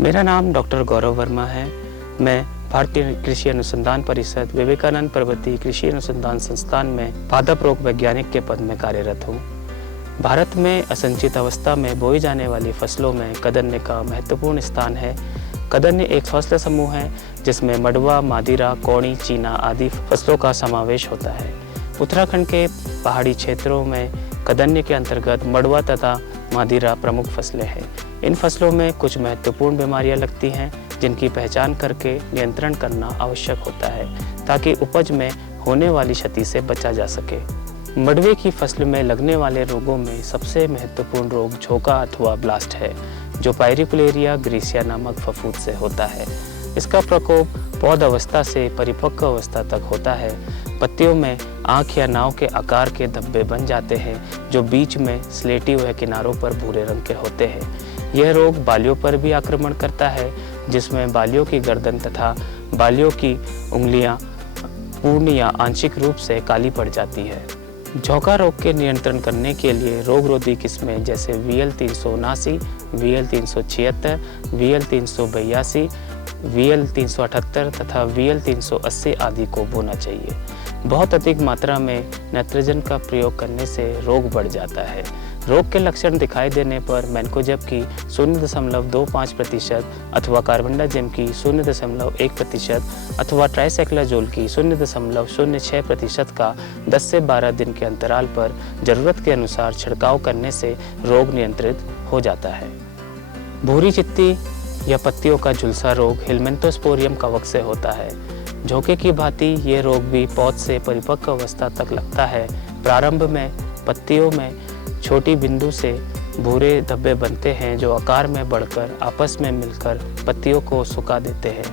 मेरा नाम डॉक्टर गौरव वर्मा है। मैं भारतीय कृषि अनुसंधान परिषद विवेकानंद प्रवृत्ति कृषि अनुसंधान संस्थान में पादप रोग वैज्ञानिक के पद में कार्यरत हूँ। भारत में असंचित अवस्था में बोई जाने वाली फसलों में कदन्य का महत्वपूर्ण स्थान है। कदन्य एक फसल समूह है जिसमें मडवा, मादीरा, कौड़ी, चीना आदि फसलों का समावेश होता है। उत्तराखंड के पहाड़ी क्षेत्रों में कदन्य के अंतर्गत मडवा तथा मादीरा प्रमुख फसलें हैं। इन फसलों में कुछ महत्वपूर्ण बीमारियां लगती हैं जिनकी पहचान करके नियंत्रण करना आवश्यक होता है ताकि उपज में होने वाली क्षति से बचा जा सके। मडवे की फसल में लगने वाले रोगों में सबसे महत्वपूर्ण रोग झोंका अथवा ब्लास्ट है, जो पायरिकुलेरिया ग्रीसिया नामक फफूंद से होता है। इसका प्रकोप पौध अवस्था से परिपक्व अवस्था तक होता है। पत्तियों में आँख या नाव के आकार के धब्बे बन जाते हैं जो बीच में स्लेटी व किनारों पर भूरे रंग के होते हैं। यह रोग बालियों पर भी आक्रमण करता है, जिसमें बालियों की गर्दन तथा बालियों की उंगलियां पूर्ण या आंशिक रूप से काली पड़ जाती है। झोंका रोग के नियंत्रण करने के लिए रोगरोधी किस्में जैसे VL 379, VL 376, VL 382, VL 378 तथा VL 380 आदि को बोना चाहिए। बहुत अधिक मात्रा में नाइट्रोजन का प्रयोग करने से रोग बढ़ जाता है। रोग के लक्षण दिखाई देने पर मैन्कोजेब की 0.25% अथवा कार्बेंडाजिम की 0.1% अथवा ट्राइसाइक्लाजोल की 0.06% का 10 से 12 दिन के अंतराल पर जरूरत के अनुसार छिड़काव करने से रोग नियंत्रित हो जाता है। भूरी चित्ती या पत्तियों का झुलसा रोग हेलमिंथोस्पोरियम कवक से होता है। झोंके की भांति ये रोग भी पौध से परिपक्व अवस्था तक लगता है। प्रारंभ में पत्तियों में छोटी बिंदु से भूरे धब्बे बनते हैं जो आकार में बढ़कर आपस में मिलकर पत्तियों को सुखा देते हैं।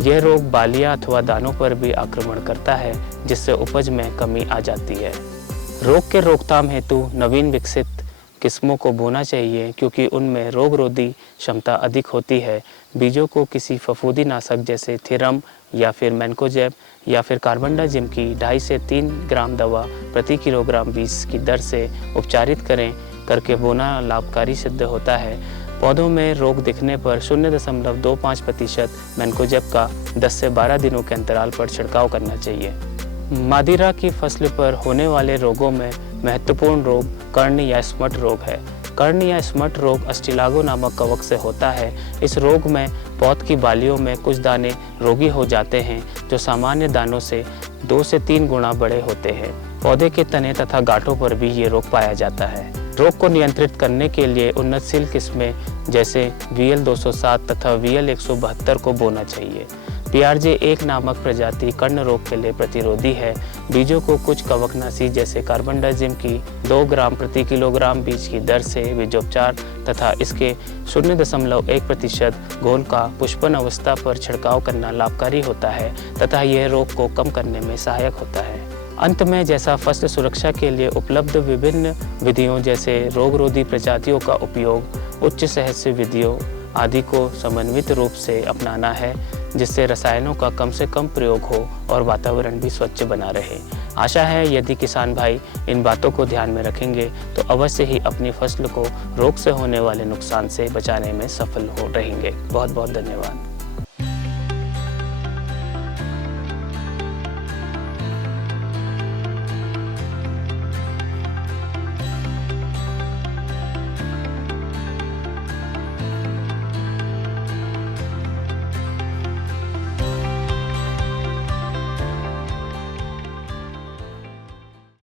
यह रोग बालियां अथवा दानों पर भी आक्रमण करता है, जिससे उपज में कमी आ जाती है। रोग के रोकथाम हेतु नवीन विकसित किस्मों को बोना चाहिए क्योंकि उनमें रोगरोधी क्षमता अधिक होती है। बीजों को किसी फफूंदी नाशक जैसे थिरम या फिर मैन्कोजेब या फिर कार्बेंडाजिम की 2.5 से 3 ग्राम दवा प्रति किलोग्राम बीज की दर से उपचारित करके बोना लाभकारी सिद्ध होता है। पौधों में रोग दिखने पर 0.25% मैन्कोजेब का 10 से 12 दिनों के अंतराल पर छिड़काव करना चाहिए। मादीरा की फसल पर होने वाले रोगों में महत्वपूर्ण रोग कर्ण या स्मट रोग है। कर्ण या स्मट रोग अस्टिलागो नामक कवक से होता है। इस रोग में पौध की बालियों में कुछ दाने रोगी हो जाते हैं जो सामान्य दानों से 2 से 3 गुना बड़े होते हैं। पौधे के तने तथा गांठों पर भी ये रोग पाया जाता है। रोग को नियंत्रित करने के लिए उन्नतशील किस्में जैसे VL 207 तथा VL 172 को बोना चाहिए। PRJ1 नामक प्रजाति कर्ण रोग के लिए प्रतिरोधी है। बीजों को कुछ कवकनाशी जैसे कार्बेंडाजिम की 2 ग्राम प्रति किलोग्राम बीज की दर से बीजोपचार तथा इसके 0.1% घोल का पुष्पन अवस्था पर छिड़काव करना लाभकारी होता है तथा यह रोग को कम करने में सहायक होता है। अंत में जैसा फसल सुरक्षा के लिए उपलब्ध विभिन्न विधियों जैसे रोगरोधी प्रजातियों का उपयोग, उच्च सहस्य विधियों आदि को समन्वित रूप से अपनाना है, जिससे रसायनों का कम से कम प्रयोग हो और वातावरण भी स्वच्छ बना रहे। आशा है यदि किसान भाई इन बातों को ध्यान में रखेंगे तो अवश्य ही अपनी फसल को रोग से होने वाले नुकसान से बचाने में सफल हो रहेंगे। बहुत बहुत धन्यवाद।